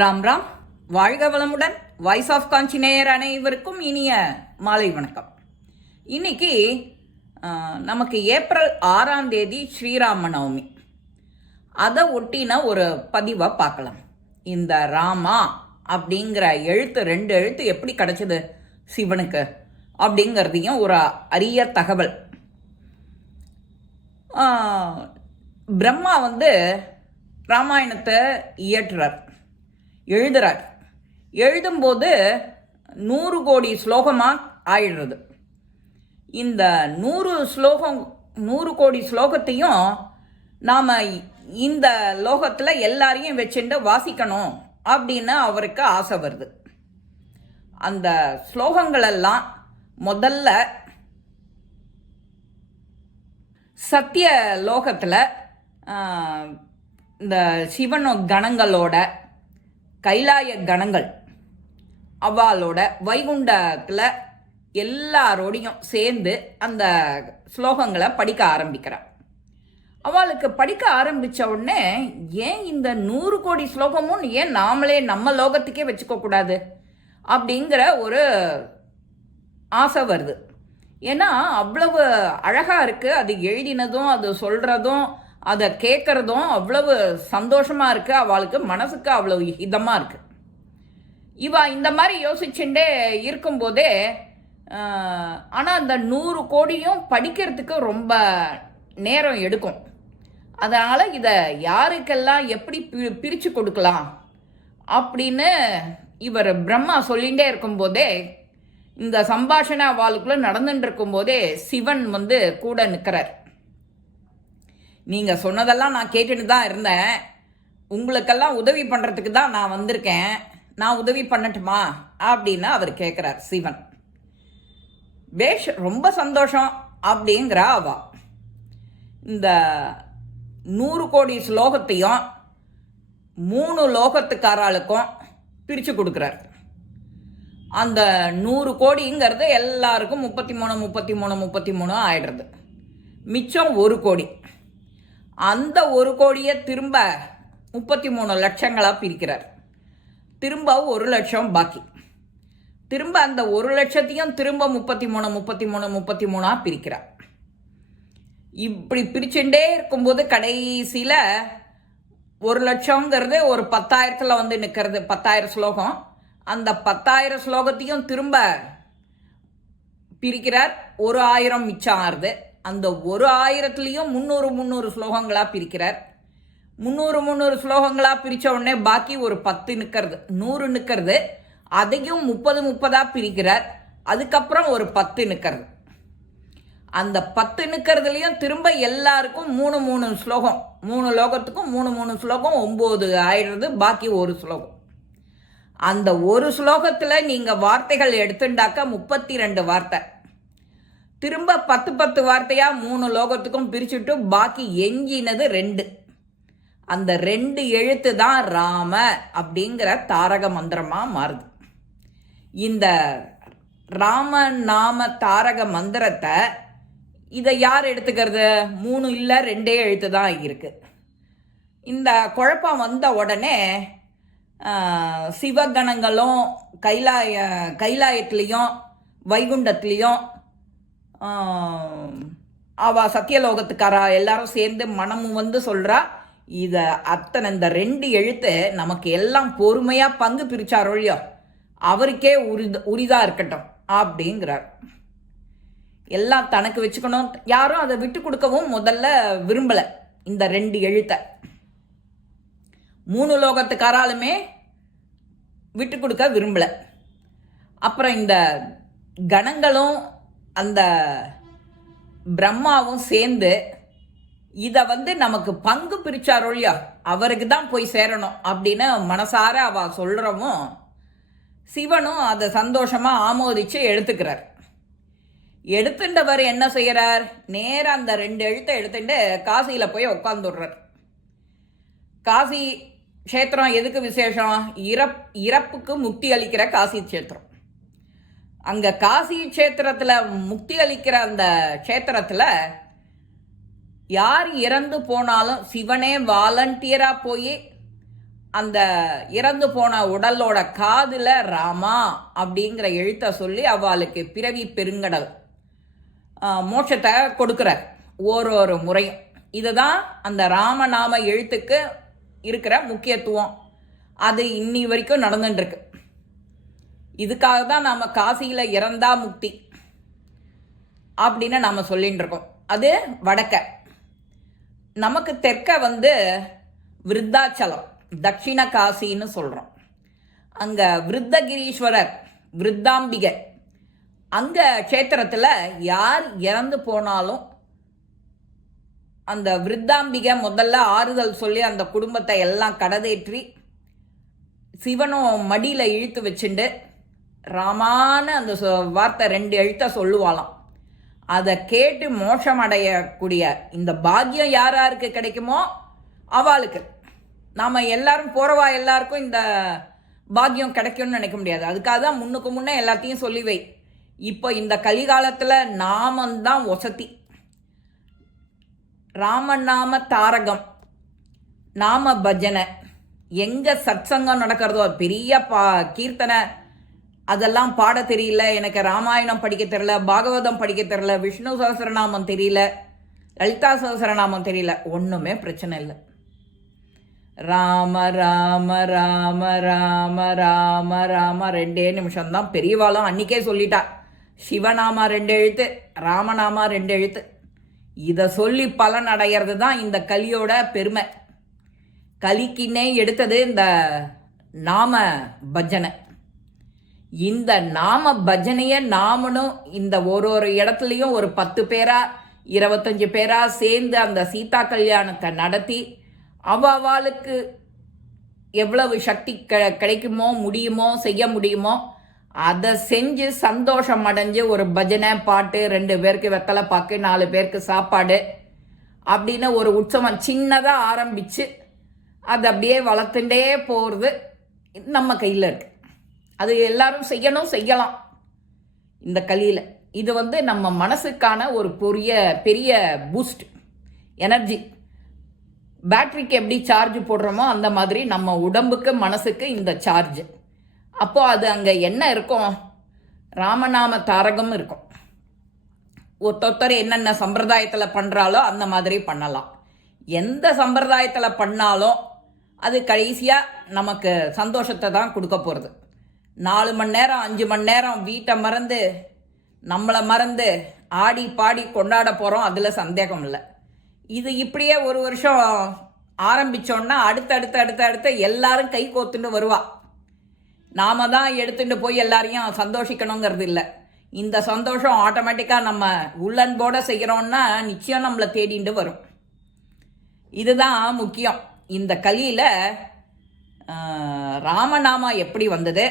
ராம் ராம். வாழ்க வளமுடன். Voice of காஞ்சி நேயர் அனைவருக்கும் இனிய மாலை வணக்கம். இன்னைக்கு நமக்கு ஏப்ரல் 6ஆம் தேதி ஸ்ரீராம நவமி. அதை ஒட்டின ஒரு பதிவை பார்க்கலாம். இந்த ராமா அப்படிங்கிற ரெண்டு எழுத்து எப்படி கிடைச்சது சிவனுக்கு அப்படிங்கிறதையும் ஒரு அரிய தகவல். பிரம்மா ராமாயணத்தை எழுதுறார். எழுதும்போது 100 கோடி ஸ்லோகமாக ஆயிடுறது. இந்த 100 கோடி ஸ்லோகத்தையும் நாம் இந்த லோகத்தில் எல்லாரையும் வச்சுட்டு வாசிக்கணும் அப்படின்னு அவருக்கு ஆசை வருது. அந்த ஸ்லோகங்களெல்லாம் முதல்ல சத்திய லோகத்தில் இந்த சிவன் கணங்களோட கைலாய கணங்கள் அவளோட வைகுண்டத்தில் எல்லாரோடையும் சேர்ந்து அந்த ஸ்லோகங்களை படிக்க ஆரம்பிக்கிறார். அவளுக்கு படிக்க ஆரம்பித்த உடனே ஏன் இந்த 100 கோடி ஸ்லோகமும் ஏன் நாமளே நம்ம லோகத்துக்கே வச்சுக்க கூடாது அப்படிங்கிற ஒரு ஆசை வருது. ஏன்னா அவ்வளவு அழகாக இருக்குது. அது எழுதினதும் அது சொல்கிறதும் அதை கேட்குறதும் அவ்வளவு சந்தோஷமாக இருக்குது. அவளுக்கு மனசுக்கு அவ்வளவு இதமாக இருக்குது. இவ இந்த மாதிரி யோசிச்சுட்டே இருக்கும்போதே ஆனால் அந்த 100 கோடியும் படிக்கிறதுக்கு ரொம்ப நேரம் எடுக்கும். அதனால் இதை யாருக்கெல்லாம் எப்படி பிரித்து கொடுக்கலாம் அப்படின்னு இவர் பிரம்மா சொல்லிகிட்டே இருக்கும்போதே, இந்த சம்பாஷணை அவளுக்குள்ளே நடந்துட்டு இருக்கும்போதே சிவன் கூட நிற்கிறார். நீங்கள் சொன்னதெல்லாம் நான் கேட்டுட்டு தான் இருந்தேன். உங்களுக்கெல்லாம் உதவி பண்ணுறதுக்கு தான் நான் வந்திருக்கேன். நான் உதவி பண்ணட்டுமா அப்படின்னு அவர் கேட்குறார் சிவன். பேஷ், ரொம்ப சந்தோஷம் அப்படிங்கிறா அவா. இந்த 100 கோடி ஸ்லோகத்தையும் 3 லோகத்துக்காராளுக்கும் பிரித்து கொடுக்குறார். அந்த 100 கோடிங்கிறது எல்லாருக்கும் 33 ஆயிடுறது. மிச்சம் 1 கோடி. அந்த 1 கோடியை திரும்ப 33 லட்சங்களாக பிரிக்கிறார். திரும்ப 1 லட்சம் பாக்கி. திரும்ப அந்த 1 லட்சத்தையும் திரும்ப 33 பிரிக்கிறார். இப்படி பிரிச்சுட்டே இருக்கும்போது கடைசியில் 1 லட்சங்கிறது ஒரு 10,000 நிற்கிறது. 10,000 ஸ்லோகம். அந்த 10,000 ஸ்லோகத்தையும் திரும்ப பிரிக்கிறார். 1,000 மிச்சம் ஆறுது. அந்த 1,000லையும் 300 ஸ்லோகங்களாக பிரிக்கிறார். 300 ஸ்லோகங்களாக பிரித்த உடனே பாக்கி ஒரு 10 நிற்கிறது, 100 நிற்கிறது. அதையும் 30 பிரிக்கிறார். அதுக்கப்புறம் ஒரு 10 நிற்கிறது. அந்த 10 நிற்கிறதுலையும் திரும்ப எல்லாருக்கும் 3 ஸ்லோகம். 3 லோகத்துக்கும் 3 ஸ்லோகம் 9 ஆயிடுறது. பாக்கி ஒரு ஸ்லோகம். அந்த ஒரு ஸ்லோகத்தில் நீங்கள் வார்த்தைகள் எடுத்துட்டாக்க 32 வார்த்தை. திரும்ப 10 வார்த்தையாக 3 லோகத்துக்கும் பிரிச்சுட்டு பாக்கி எஞ்சினது 2. அந்த 2 எழுத்து தான் ராம அப்படிங்கிற தாரக மந்திரமாக மாறுது. இந்த ராம நாம தாரக மந்திரத்தை இதை யார் எடுத்துக்கிறது? 3 இல்லை, 2 எழுத்து தான் இருக்குது. இந்த குழப்பம் வந்த உடனே சிவகணங்களும் கைலாயத்துலேயும் வைகுண்டத்துலேயும் அவ சத்தியலோகத்துக்காரா எல்லாரும் சேர்ந்து மனமும் சொல்கிறா, இதை அத்தனை இந்த 2 எழுத்து நமக்கு எல்லாம் பொறுமையாக பங்கு பிரிச்சாரொழியோ அவருக்கே உரிதாக இருக்கட்டும் அப்படிங்கிறார். எல்லாம் தனக்கு வச்சுக்கணும். யாரும் அதை விட்டு கொடுக்கவும் முதல்ல விரும்பலை. இந்த 2 எழுத்தை 3 லோகத்துக்காராலுமே விட்டு கொடுக்க விரும்பலை. அப்புறம் இந்த கணங்களும் அந்த பிரம்மாவும் சேர்ந்து இதை நமக்கு பங்கு பிரிச்சாரொழியா அவருக்கு தான் போய் சேரணும் அப்படின்னு மனசார அவ சொல்கிறவும் சிவனும் அதை சந்தோஷமாக ஆமோதிச்சு எடுத்துக்கிறார். எடுத்துட்டவர் என்ன செய்கிறார்? நேராக அந்த 2 எழுத்தை எடுத்துட்டு காசியில் போய் உட்காந்துடுறார். காசி க்ஷேத்திரம் எதுக்கு விசேஷம்? இறப்புக்கு முக்தி அளிக்கிற காசி க்ஷேத்திரம். அங்கே காசி க்ஷேத்திரத்தில் முக்தி அளிக்கிற அந்த க்ஷேத்திரத்தில் யார் இறந்து போனாலும் சிவனே வாலண்டியராக போய் அந்த இறந்து போன உடலோட காதில் ராமா அப்படிங்கிற எழுத்தை சொல்லி அவளுக்கு பிறவி பெருங்கடல் மோட்சத்தை கொடுக்குறார் ஒரு முறையும். இதுதான் அந்த ராமநாம எழுத்துக்கு இருக்கிற முக்கியத்துவம். அது இன்னி வரைக்கும் நடந்துட்டுருக்கு. இதுக்காக தான் நாம் காசியில் இறந்தா முக்தி அப்படின்னு நாம் சொல்லிட்டு இருக்கோம். அது வடக்க. நமக்கு தெற்க விருத்தாச்சலம், தட்சிண காசின்னு சொல்கிறோம். அங்கே விருத்தகிரீஸ்வரர், விருத்தாம்பிகை, அங்கே க்ஷேத்திரத்தில் யார் இறந்து போனாலும் அந்த விருத்தாம்பிகை முதல்ல ஆறுதல் சொல்லி அந்த குடும்பத்தை எல்லாம் கடதேற்றி சிவனும் மடியில் இழுத்து வச்சுண்டு ராமான்னு அந்த வார்த்தை 2 எழுத்தை சொல்லுவாளாம். அதை கேட்டு மோட்சம் அடையக்கூடிய இந்த பாக்கியம் யார் யாருக்கு கிடைக்குமோ அவளுக்கு. நாம் எல்லாரும் போகிறவா எல்லாருக்கும் இந்த பாக்கியம் கிடைக்கும்னு நினைக்க முடியாது. அதுக்காக தான் முன்னுக்கு முன்னே எல்லாத்தையும் சொல்லி வை. இப்போ இந்த கலிகாலத்தில் நாமந்தான் வசதி. ராமநாம தாரகம், நாம பஜனை, எங்கே சத்சங்கம் நடக்கிறதோ பெரிய கீர்த்தனை அதெல்லாம் பாட தெரியல, எனக்கு ராமாயணம் படிக்க தெரியல, பாகவதம் படிக்க தெரியல, விஷ்ணு சஹஸ்ரநாமம் தெரியல, லலிதா சஹஸ்ரநாமம் தெரியல, ஒன்றுமே பிரச்சனை இல்லை. ராம ராம ராம ராம ராம ராம 2 நிமிஷம்தான். பெரியவாளும் அன்றைக்கே சொல்லிட்டா, சிவநாமா 2 எழுத்து, ராமநாமா 2 எழுத்து. இதை சொல்லி பலன் அடையிறது தான் இந்த கலியோட பெருமை. கலிக்கின்னே எடுத்தது இந்த நாம பஜனை. இந்த நாம பஜனையை நாமளும் இந்த ஒரு இடத்துலையும் ஒரு 10 பேரா 25 பேரா சேர்ந்து அந்த சீதா கல்யாணத்தை நடத்தி அவளுக்கு எவ்வளவு சக்தி கிடைக்குமோ முடியுமோ செய்ய முடியுமோ அதை செஞ்சு சந்தோஷம் அடைஞ்சு ஒரு பஜனை பாட்டு, 2 பேருக்கு வெத்தலை பாக்கு, 4 பேருக்கு சாப்பாடு அப்படின்னு ஒரு உற்சவம் சின்னதாக ஆரம்பித்து அது அப்படியே வளர்த்துட்டே போகிறது நம்ம கையில் இருக்கு. அது எல்லாரும் செய்யலாம் இந்த கலியில். இது நம்ம மனசுக்கான ஒரு பெரிய பூஸ்ட் எனர்ஜி. பேட்டரிக்கு எப்படி சார்ஜ் போடுறோமோ அந்த மாதிரி நம்ம உடம்புக்கு மனசுக்கு இந்த சார்ஜ். அப்போது அது அங்கே என்ன இருக்கும்? ராமநாம தாரகம் இருக்கும். ஒருத்தர் என்னென்ன சம்பிரதாயத்தில் பண்ணுறாலோ அந்த மாதிரி பண்ணலாம். எந்த சம்பிரதாயத்தில் பண்ணாலும் அது கடைசியாக நமக்கு சந்தோஷத்தை தான் கொடுக்க போகிறது. 4 மணி நேரம் 5 மணி நேரம் வீட்டை மறந்து நம்மளை மறந்து ஆடி பாடி கொண்டாட போகிறோம், அதில் சந்தேகம் இல்லை. இது இப்படியே ஒரு வருஷம் ஆரம்பித்தோன்னா அடுத்த எல்லாரும் கை கோத்துட்டு வருவா. நாம தான் எடுத்துட்டு போய் எல்லாரையும் சந்தோஷிக்கணுங்கிறது இல்லை. இந்த சந்தோஷம் ஆட்டோமேட்டிக்காக நம்ம உள்ளன்போடு செய்கிறோன்னா நிச்சயம் நம்மளை தேடிட்டு வரும். இதுதான் முக்கியம். இந்த கலியில் ராமநாமா எப்படி வந்தது,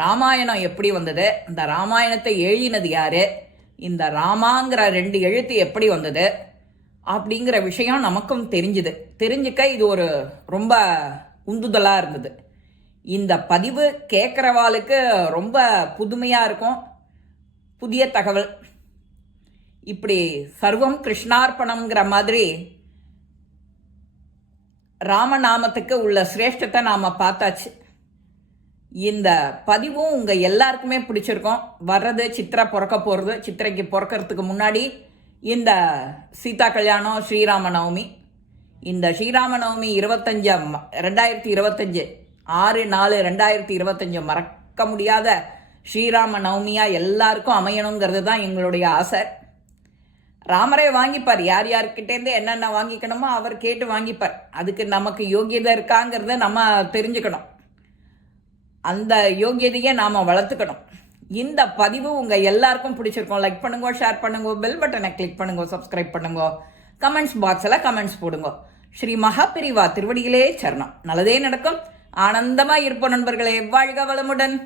ராமாயணம் எப்படி வந்தது, இந்த ராமாயணத்தை எழுதினது யார், இந்த ராமாங்கிற 2 எழுத்து எப்படி வந்தது அப்படிங்கிற விஷயம் நமக்கும் தெரிஞ்சுக்க இது ஒரு ரொம்ப உந்துதலாக இருந்தது. இந்த பதிவு கேட்குறவாளுக்கு ரொம்ப புதுமையாக இருக்கும், புதிய தகவல். இப்படி சர்வம் கிருஷ்ணார்ப்பணம்ங்கிற மாதிரி ராமநாமத்துக்கு உள்ள சிரேஷ்டத்தை நாம் பார்த்தாச்சு. இந்த பதிவும் உங்கள் எல்லாருக்குமே பிடிச்சிருக்கோம். வர்றது சித்திரை பிறக்க போகிறது. சித்திரைக்கு பிறக்கிறதுக்கு முன்னாடி இந்த சீதா கல்யாணம், ஸ்ரீராம நவமி. இந்த ஸ்ரீராம நவமி 2025 6/4/2025 மறக்க முடியாத ஸ்ரீராம நவமியாக எல்லாருக்கும் அமையணுங்கிறது தான் எங்களுடைய ஆசை. ராமரே வாங்கிப்பார். யார் யார்கிட்டேருந்து என்னென்ன வாங்கிக்கணுமோ அவர் கேட்டு வாங்கிப்பார். அதுக்கு நமக்கு யோகியதை இருக்காங்கிறத நம்ம தெரிஞ்சுக்கணும். அந்த யோகியதையை நாம் வளர்த்துக்கணும். இந்த பதிவு உங்கள் எல்லாருக்கும் பிடிச்சிருக்கோம். லைக் பண்ணுங்க, ஷேர் பண்ணுங்க, பெல் பட்டனை கிளிக் பண்ணுங்க, சப்ஸ்கிரைப் பண்ணுங்க, கமெண்ட்ஸ் பாக்ஸில் கமெண்ட்ஸ் போடுங்க. ஸ்ரீ மகாபெரிவா திருவடிகளே சரணம். நல்லதே நடக்கும். ஆனந்தமாக இருப்போம் நண்பர்களே. வாழ்க வளமுடன்.